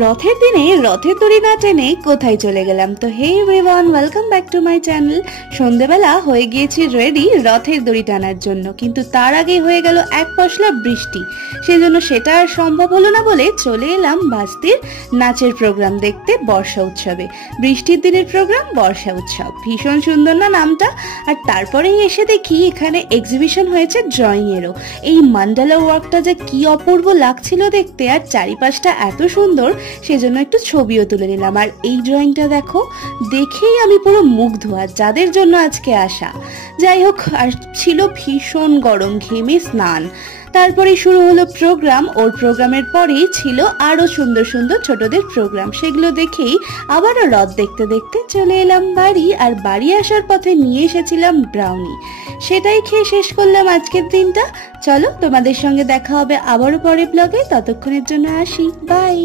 রথের দিনে রথের দড়ি না টেনে কোথায় চলে গেলাম। তো hey everyone, welcome back to my channel. সন্ধ্যেবেলা হয়ে গিয়েছি রেডি রথের দড়ি টানার জন্য, কিন্তু তার আগে হয়ে গেল এক পশলা বৃষ্টি। সেজন্য সেটা আর সম্ভব হলো না বলে চলে এলাম বাস্তির নাচের প্রোগ্রাম দেখতে, বর্ষা উৎসবে। বৃষ্টির দিনের প্রোগ্রাম বর্ষা উৎসব, ভীষণ সুন্দর না নামটা। আর তারপরেই এসে দেখি এখানে এক্সিবিশন হয়েছে ড্রয়িং এরও। এই মান্ডালা ওয়ার্কটা যে কি অপূর্ব লাগছিল দেখতে, আর চারিপাশটা এত সুন্দর, সেজন্য একটু ছবিও তুলে নিলাম। আর এই ড্রয়িংটা দেখো, দেখেই আমি পুরো মুগ্ধ। আর যাদের জন্য আজকে আসা, যাই হোক, আর ছিল ভীষণ গরম, ঘেমে স্নান। তারপরে শুরু হলো প্রোগ্রাম। ওর প্রোগ্রামের পরেই ছিল আরো সুন্দর সুন্দর ছোটদের প্রোগ্রাম। সেগুলো দেখেই আবারও রথ দেখতে দেখতে চলে এলাম বাড়ি। আর বাড়ি আসার পথে নিয়ে এসেছিলাম ব্রাউনি, সেটাই খেয়ে শেষ করলাম আজকের দিনটা। চলো, তোমাদের সঙ্গে দেখা হবে আবারও পরের ব্লগে। ততক্ষণের জন্য আসি, বাই।